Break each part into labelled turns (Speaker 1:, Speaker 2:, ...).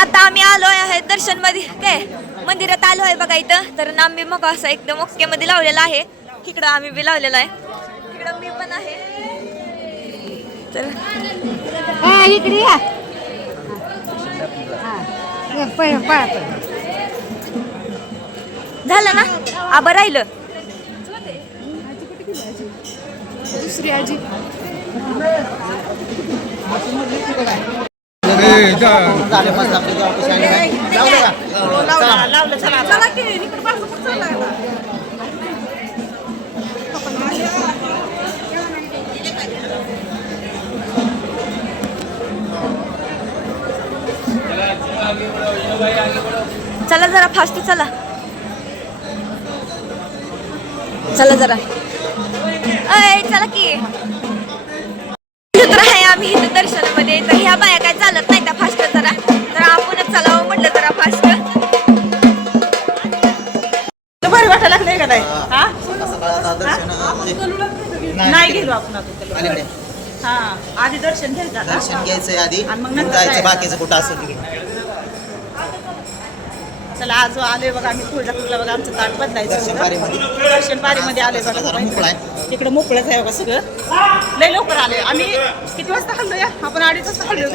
Speaker 1: आता आम्ही आलो आहे दर्शनमध्ये काय? मंदिरात आलो आहे बघा इथं. तर नाम बी मग असं एकदम ओके मध्ये लावलेला आहे. इकडं आम्ही बी लावलेला आहे. इकडं मी पण आहे. तर
Speaker 2: इकडे या. हा.
Speaker 1: झालं ना? आबा राहिलं.
Speaker 3: दुसरी आजी.
Speaker 1: चला जरा फास्ट चला. चला जरा. अय चला की. तर आहे आम्ही हिंदू दर्शनामध्ये. तर ह्या बाया काय चालत नाही.
Speaker 4: नाही गेलो आपण आता
Speaker 5: अलीकडे
Speaker 4: हा आधी दर्शन घ्यायचं आता.
Speaker 5: दर्शन घ्यायचंय आधी
Speaker 4: आणि मग नंतर
Speaker 5: जायचं
Speaker 4: जायचं.
Speaker 5: बाकीचं कुठं असेल तिकडे
Speaker 4: चला आज आलोय बघा आम्ही तुळजापूरला बघा आमचं ताट बदलायचं
Speaker 5: दर्शन
Speaker 4: होतं.
Speaker 5: बारीमध्ये.
Speaker 4: दर्शन बारीमध्ये आलोय
Speaker 5: जरा
Speaker 4: बघा
Speaker 5: मोकळं आहे.
Speaker 4: तिकडे मोकळंच आहे बघा सगळं लय लवकर आलोय आम्ही किती वाजता हल्लो या आपण अडीच वाजता हल्लो.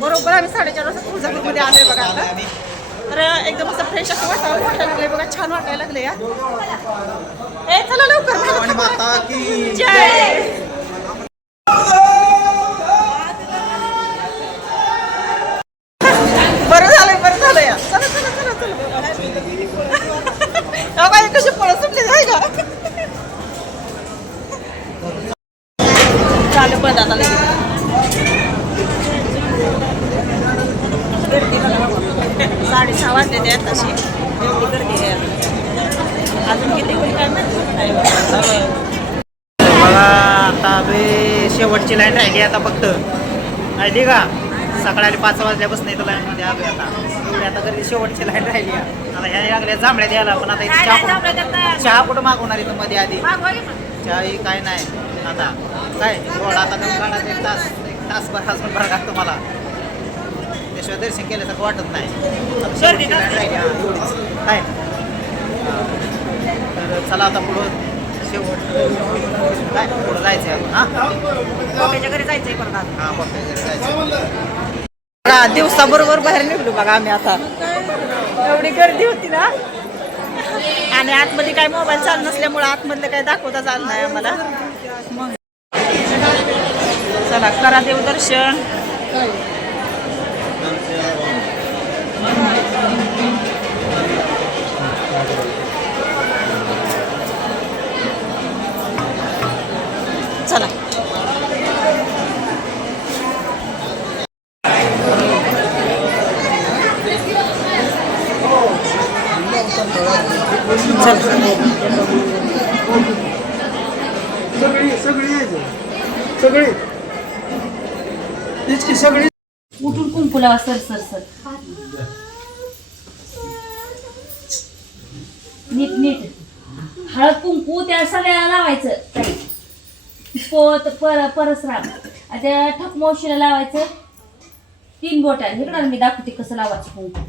Speaker 4: बरोबर आम्ही साडेचार वाजता तुळजापूरमध्ये आलोय बघा आता. तर एकदम असं फ्रेश असं वाटावं वाटायला लागलंय बघा छान वाटायला लागले या ए चला लवकर
Speaker 5: माता की
Speaker 4: जय. बरं झालंय बरं झालंय. चला चला चला चला. अहो, बाई, कशी पळत सुटली जाय का? चालेल बंद आता लगेच. साडेसहा वाजले ते तशी एवढी गर्दी आहे. अजून किती? होईल काय
Speaker 5: बघा आता बे शेवटची लाईन राहिली आता फक्त. राहिली का? सकाळी पाच वाजल्यापासून इथं लाईन मध्ये आलोय आता. एवढी आता गर्दी शेवटची लाईन राहिली आता ह्या लागल्या जांभळ्या द्यायला पण आता चहा कुठं- चहा कुठं मागवणार इथं मध्ये आधी? चहा ही काय नाही. आता काय? थोडा आता कमी काढायचं एक तास एक तास भर अजून भर का तुम्हाला त्याशिवाय दर्शन केल्यासारखं वाटत नाही. काय? तर चला आता पुढं शेवट. काय? पुढं जायचंय अजून हा?
Speaker 4: घरी परत.
Speaker 5: हा जायचं
Speaker 4: बघा दिवसा बरोबर बाहेर निघलो बघा आम्ही आता. एवढी गर्दी होती ना? आणि आतमध्ये काय मोबाईल चालू नसल्यामुळे आतमधलं काय दाखवता आलं नाही आम्हाला. मग. चला करा देवदर्शन. चला
Speaker 6: सगळी सगळी सगळी.
Speaker 2: उठून कुंकुला सर सर सर. नीट नीट. हळद कुंकू त्या सगळ्याला लावायचं. पोत पर परसराम. आणि त्या ठकमावशीला लावायचं. तीन बोटा इकडं मी दाखवते कसं लावायचं कुंकू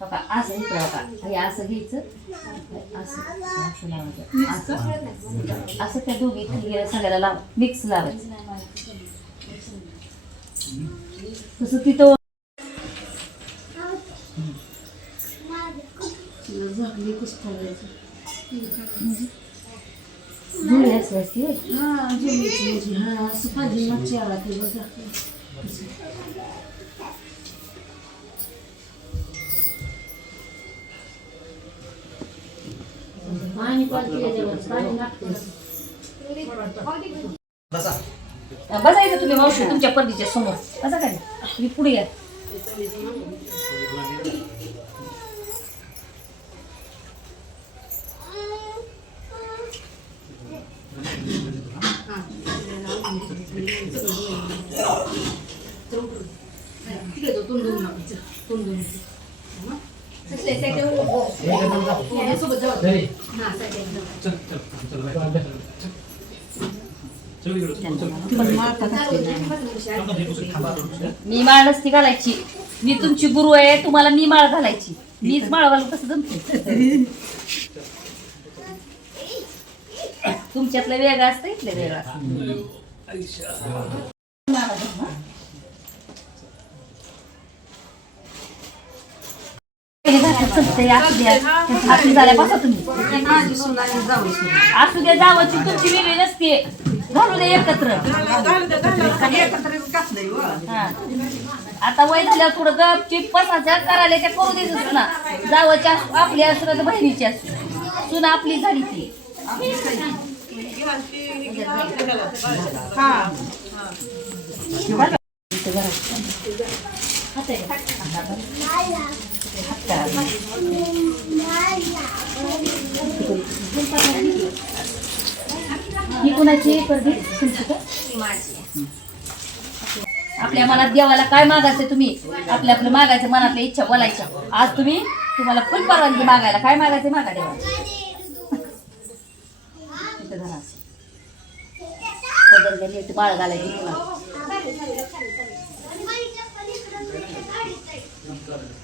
Speaker 2: हो का? असं इकडं हो हे असं घ्यायचं. असं असं लावायचं. असं. असं त्या दोघी गेल्या सगळ्याला लाव. मिक्स लावायचं. तसं तिथं झाकली कसं असं असते? हा म्हणजे हा असं पाहिजे मच्छी आला ते बघा पाणी
Speaker 5: बसा
Speaker 2: बसायचं तुम्ही मावशी तुमच्या पर्दीच्या समोर बसा काय तुम्ही पुढे या मी माळ नसती घालायची. मी तुमची गुरु आहे तुम्हाला मी माळ घालायची. मीच माळ घालून कसं जमते? तुमच्यातलं वेगळं असतं इथलं वेगळं असतं. चलतंय, असू द्या. असू झाल्या बसा तुम्ही. असू द्या जावची तुमची वेगळी नसते. घालू दे एकत्र. हा. आता वय झाल्यावर थोडं गपचीप बसायचं करायला त्या करू देतच ना जावची असू आपली असू नाही तर बहिणीची असू. सुन आपली झाली ती. का? ही कुणाची आपल्या मनात देवाला काय मागायचं तुम्ही? आपल्या आपलं मागायचं मनातल्या इच्छा बोलायच्या. आज तुम्ही तुम्हाला फुल परवानगी मागायला काय मागायचं मागा देवाला बाळ घालायची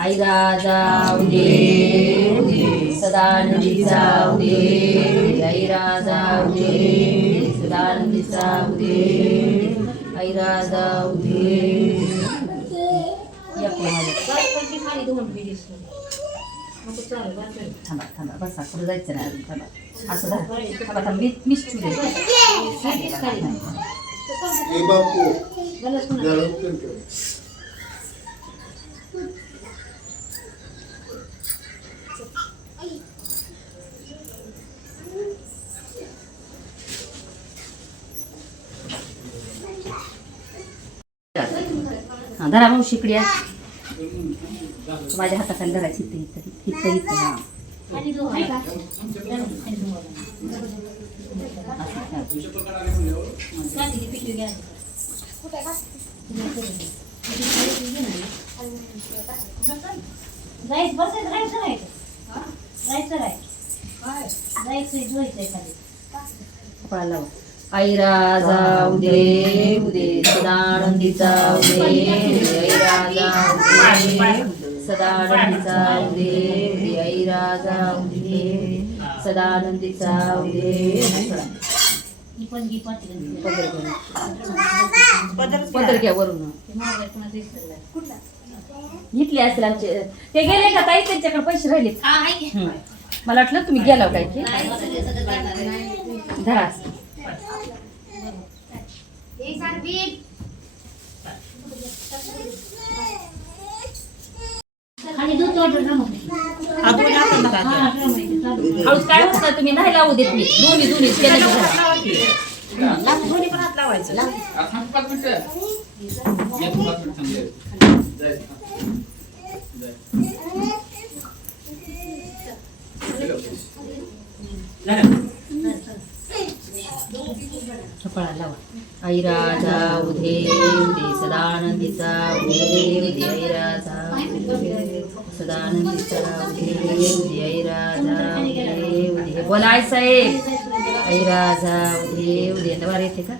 Speaker 2: आई राजा उदे सदानंदीचा उदे आई राजा उदे सदानंदीचा उदे आई राजा उदे. या पुढे थांबा थांबा बसा पुढे जायचं नाही थांबा. असं. थांबा थांबा मी मीच
Speaker 6: बापू.
Speaker 2: धरा मग शिकड्या माझ्या हाताखाली धरायची इथं इथं इथं इथं. हा कपडा लावा आई राजा उदे उदे सदानंदीचा उदे राजा उदे सदानंदीचा उदे आई राजा उदे सदानंदीचा उदे पदर घ्या वरून घेतले असेल आमचे. ते गेले का ताई? त्यांच्याकडे पैसे राहिले. मला वाटलं तुम्ही गेला काय की? धरा असं.
Speaker 4: अजून आपण धरा.
Speaker 2: हळूच काय होत? नाही तुम्ही नाही लावू देत मी दोन्ही दोन्ही. केलं की
Speaker 4: दोन्ही पण हात लावायचं.
Speaker 2: कपाळा लावा आई राजा उधे उदे सदानंदीचा उदे उदे आई राजा सदानंदीचा उदे उदे आई राजा उदे उदे. बोला आई साहेब. आई राजा उदे. उदे नवार येते का?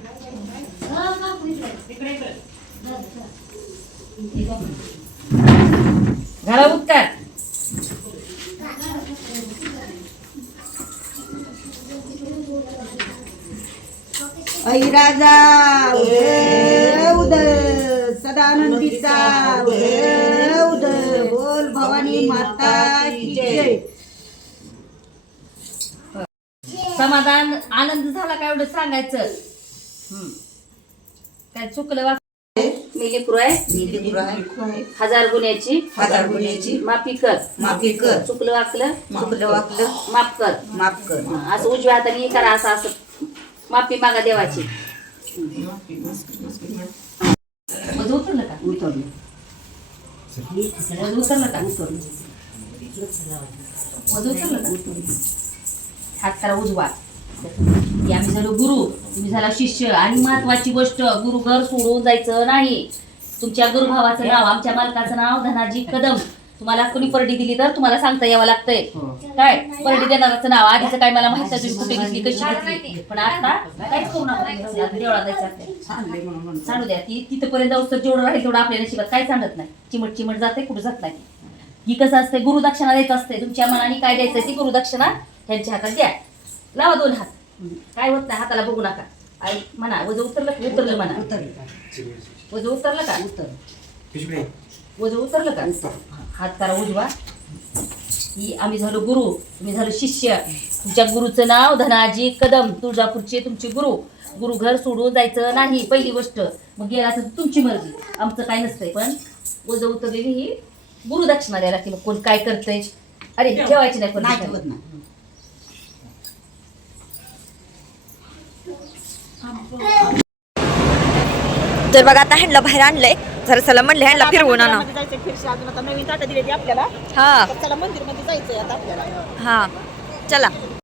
Speaker 2: घरा उत्तर
Speaker 7: ऐ राजा उदय उदय सदानंदीचा उदय उदय बोल भवानी माता
Speaker 2: समाधान आनंद झाला का एवढं सांगायचं. काय चुकलं वा आहे? हजार गुन्ह्याची.
Speaker 7: हजार गुन्ह्याची.
Speaker 2: माफी कर.
Speaker 7: माफी कर.
Speaker 2: चुकलं वाकलं?
Speaker 7: चुकलं वाकलं.
Speaker 2: माफ कर.
Speaker 7: माफ कर.
Speaker 2: असं उजव्या हाताने करा असं असं माफी मागा देवाची. मग उतरलं का?
Speaker 7: उतरलं.
Speaker 2: मग उतरलं का? मग उतरलं का? हात करा उजवा. आम्ही झालो गुरु तुम्ही झाला शिष्य. आणि महत्वाची गोष्ट गुरु घर सोडून जायचं नाही. तुमच्या गुरुभावाचं नाव आमच्या मालकाचं नाव धनाजी कदम. तुम्हाला कोणी परडी दिली तर तुम्हाला सांगता यावं लागतंय. काय? परडी देणाराचं नाव आधीचं काय मला माहीत नाही कुठे घेतली कशी घेतली? पण आता काहीच करू नका. आता देवळात जायचं आपल्याला. सांडू द्या. ती तिथपर्यंत जाऊ तर जेवढं राहील तेवढं आपल्या नशिबात काय सांगत नाही. चिमट चिमट जाते कुठं जात नाही. ही कसं असते गुरुदक्षिणा द्यायचं असते तुमच्या मनाने काय द्यायचं ती गुरुदक्षिणा त्यांच्या हातात द्या. लावा दोन हात. काय होत नाही हाताला बघू नका. आई म्हणा वज उतरलं का? उतरलं म्हणा. वज उतरलं का? वज उतरलं का? हात करा उजवा. ही आम्ही झालो गुरु. तुम्ही झालो शिष्य. तुमच्या गुरुचं नाव धनाजी कदम. तुळजापूरचे तुमचे गुरु. गुरु घर सोडून जायचं नाही पहिली गोष्ट. मग गेला तर तुमची मर्जी. आमचं काय नसतंय पण ओझ उतरलेली ही गुरुदक्षिणा द्यायला लागते मग कोण काय करतंय? अरे ठेवायची नाही पण
Speaker 1: तर बघा आता हँडला बाहेर आणलंय. जरा चला म्हणले हँडला फिरवून आणा
Speaker 4: मंदिरामध्ये जायचं फिरशी अजून आता नवीन ताटं दिली आपल्याला.
Speaker 1: हा.
Speaker 4: तर चला मंदिरमध्ये जायचंय आता आपल्याला.
Speaker 1: हा. चला.